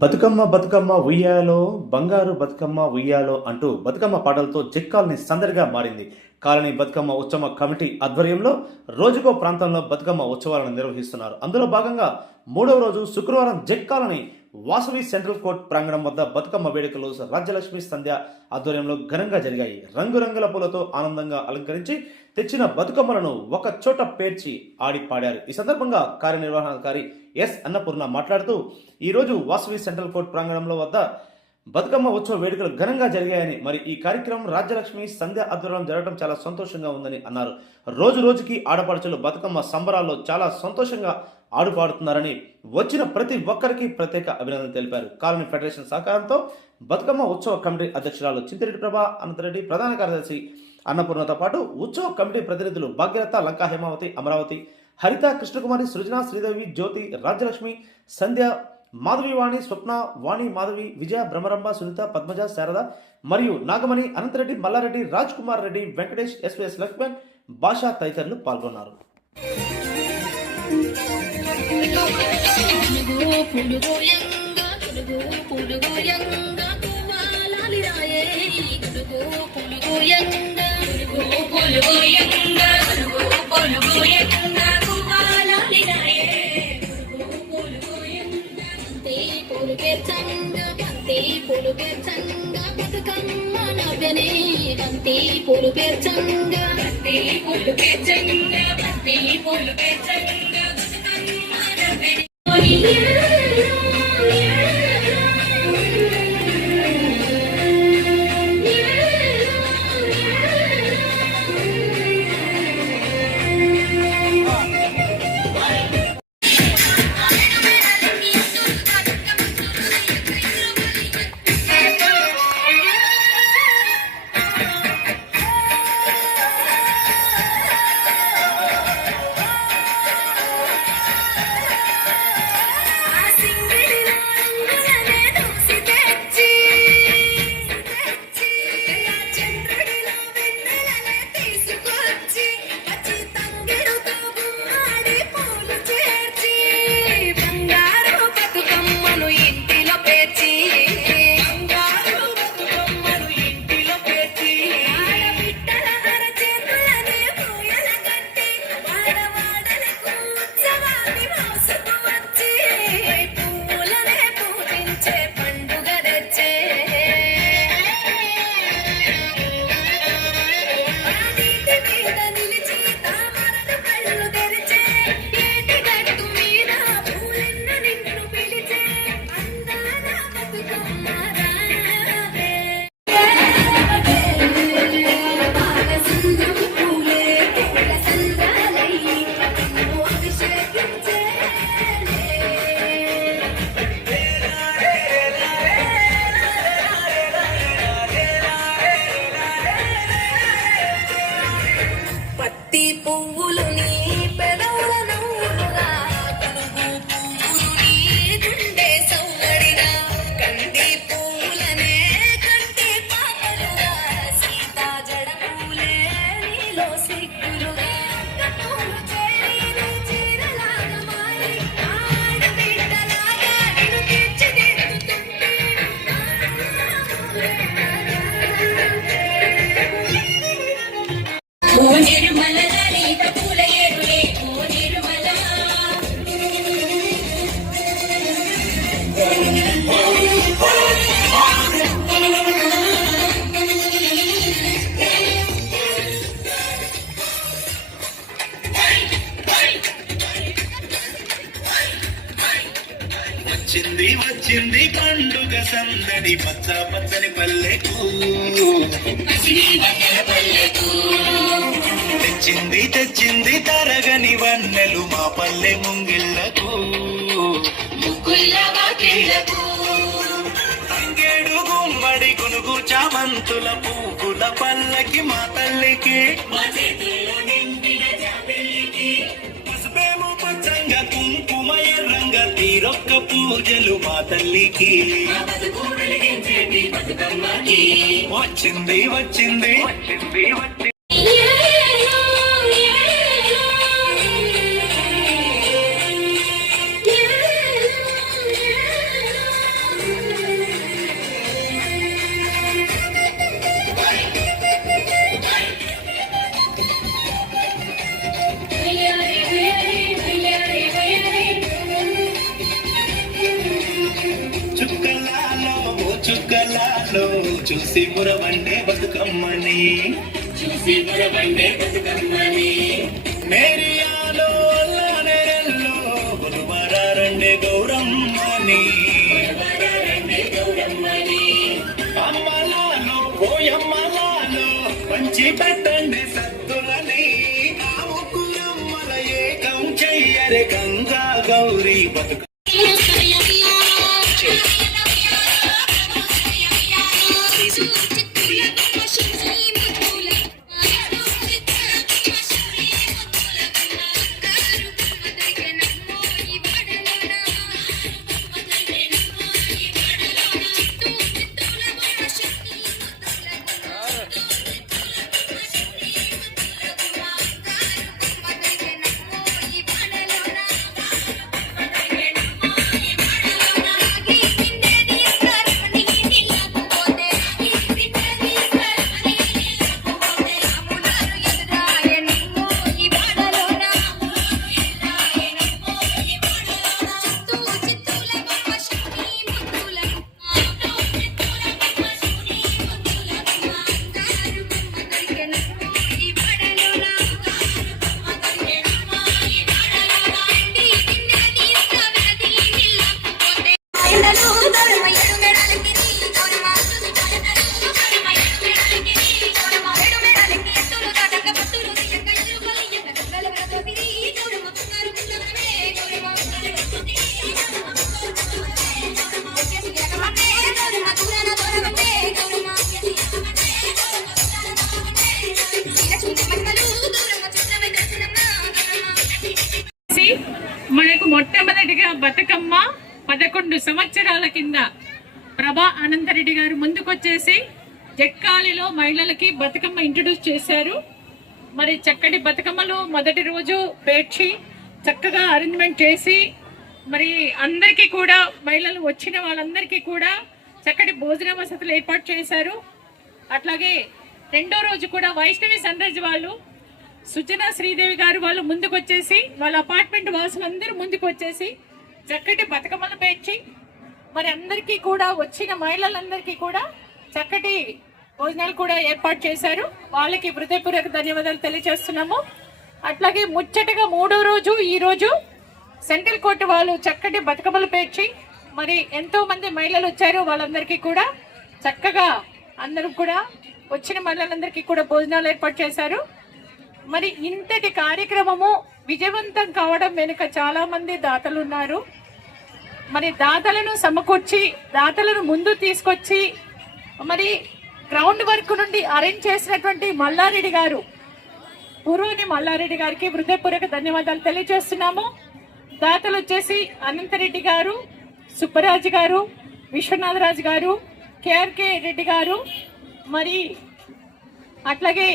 బతుకమ్మ బతుకమ్మ ఉయ్యాలో బంగారు బతుకమ్మ ఉయ్యాలో అంటూ బతుకమ్మ పాటలతో చెక్కాలని సందడిగా మారింది. కాలనీ బతుకమ్మ ఉత్సవ కమిటీ ఆధ్వర్యంలో రోజుకో ప్రాంతంలో బతుకమ్మ ఉత్సవాలను నిర్వహిస్తున్నారు. అందులో భాగంగా మూడవ రోజు శుక్రవారం జెక్కాలని వాసవి సెంట్రల్ కోర్ట్ ప్రాంగణం వద్ద బతుకమ్మ వేడుకలు రాజ్యలక్ష్మి సంధ్య ఆధ్వర్యంలో ఘనంగా జరిగాయి. రంగురంగుల పూలతో ఆనందంగా అలంకరించి తెచ్చిన బతుకమ్మలను ఒక చోట పేర్చి ఆడి పాడారు. ఈ సందర్భంగా కార్యనిర్వహణాధికారి ఎస్ అన్నపూర్ణ మాట్లాడుతూ ఈరోజు వాసవి సెంట్రల్ కోర్ట్ ప్రాంగణంలో వద్ద బతుకమ్మ ఉత్సవ వేడుకలు ఘనంగా జరిగాయని మరి ఈ కార్యక్రమం రాజ్యలక్ష్మి సంధ్య ఆధ్వర్యం జరగడం చాలా సంతోషంగా ఉందని అన్నారు. రోజు రోజుకి ఆడపడుచులు బతుకమ్మ సంబరాల్లో చాలా సంతోషంగా ఆడుపాడుతున్నారని వచ్చిన ప్రతి ఒక్కరికి ప్రత్యేక అభినందన తెలిపారు. కాలనీ ఫెడరేషన్ సహకారంతో బతుకమ్మ ఉత్సవ కమిటీ అధ్యక్షురాలు చింతిరెడ్డి ప్రభా అనంతరెడ్డి ప్రధాన కార్యదర్శి అన్నపూర్ణతో పాటు ఉత్సవ కమిటీ ప్రతినిధులు భాగ్యరథ లంకా హేమావతి అమరావతి హరిత కృష్ణకుమారి సృజన శ్రీదేవి జ్యోతి రాజ్యలక్ష్మి సంధ్య మాధవి వాణి స్వప్న వాణి మాధవి విజయ బ్రహ్మరంభ సునీత పద్మజ శారద మరియు నాగమణి అనంతరెడ్డి మల్లారెడ్డి రాజ్ కుమార్ రెడ్డి వెంకటేష్ ఎస్వీఎస్ లక్ష్మణ్ భాషా తదితరులు పాల్గొన్నారు. పులుగు పులుగు బంతి పులుగే చంగ బంతి పులుగే చంగ. బతుకమ్మ నవ్యనే బంతి బంతి బంతి బతుకమ్మ వచ్చింది వచ్చింది పండుగ సందడి. పచ్చ పచ్చని పల్లెకు తెచ్చింది తెచ్చింది తరగని వన్నెలు మా పల్లె ముంగిళ్ళకు. అంగేడు గుమ్మడి గునుగు చామంతుల పువ్వుల పల్లకి మా తల్లికి. తీరొక్క పూజలు మా తల్లికి. వచ్చింది. వచ్చింది వచ్చింది. చూసి మురవండే బతుకమ్మని. చూసి మురవండే బతుకమ్మని. నేరియాలో నేరెల్లో గురువరారండే గౌరమ్మని. అమ్మలాలో పోయమ్మలాలో పంచి పెట్టండి సత్తులని. ఆవుకురమ్మల ఏకం చెయ్యరే గంగా గౌరీ బతుక సంవత్సరాల కింద ప్రభా అనంతరెడ్డి గారు ముందుకొచ్చేసి జక్కాలిలో మహిళలకి బతుకమ్మ ఇంట్రడ్యూస్ చేశారు. మరి చక్కటి బతుకమ్మలు మొదటి రోజు పేర్చి చక్కగా అరేంజ్మెంట్ చేసి మరి అందరికీ కూడా మహిళలు వచ్చిన వాళ్ళందరికీ కూడా చక్కటి భోజన వసతులు ఏర్పాటు చేశారు. అట్లాగే రెండో రోజు కూడా వైష్ణవి సన్ రైజ్ వాళ్ళు సుజన శ్రీదేవి గారు వాళ్ళు ముందుకు వచ్చేసి వాళ్ళ అపార్ట్మెంట్ వాసులందరూ ముందుకు వచ్చేసి చక్కటి బతుకమ్మలు పేర్చి మరి అందరికీ కూడా వచ్చిన మహిళలందరికీ కూడా చక్కటి భోజనాలు కూడా ఏర్పాటు చేశారు. వాళ్ళకి హృదయపూర్వక ధన్యవాదాలు తెలియజేస్తున్నాము. అట్లాగే ముచ్చటగా మూడో రోజు ఈ రోజు సెంట్రల్ కోర్టు వాళ్ళు చక్కటి బతుకమ్మలు పేర్చి మరి ఎంతో మంది మహిళలు వచ్చారు. వాళ్ళందరికీ కూడా చక్కగా అందరూ కూడా వచ్చిన మహిళలందరికీ కూడా భోజనాలు ఏర్పాటు చేశారు. మరి ఇంతటి కార్యక్రమము విజయవంతం కావడం వెనుక చాలా మంది దాతలు ఉన్నారు. మరి దాతలను సమకూర్చి దాతలను ముందు తీసుకొచ్చి మరి గ్రౌండ్ వర్క్ నుండి అరేంజ్ చేసినటువంటి మల్లారెడ్డి గారు పురోని మల్లారెడ్డి గారికి హృదయపూర్వక ధన్యవాదాలు తెలియజేస్తున్నాము. దాతలు వచ్చేసి అనంతరెడ్డి గారు సుబ్బరాజు గారు విశ్వనాథరాజు గారు కేఆర్కే రెడ్డి గారు మరి అట్లాగే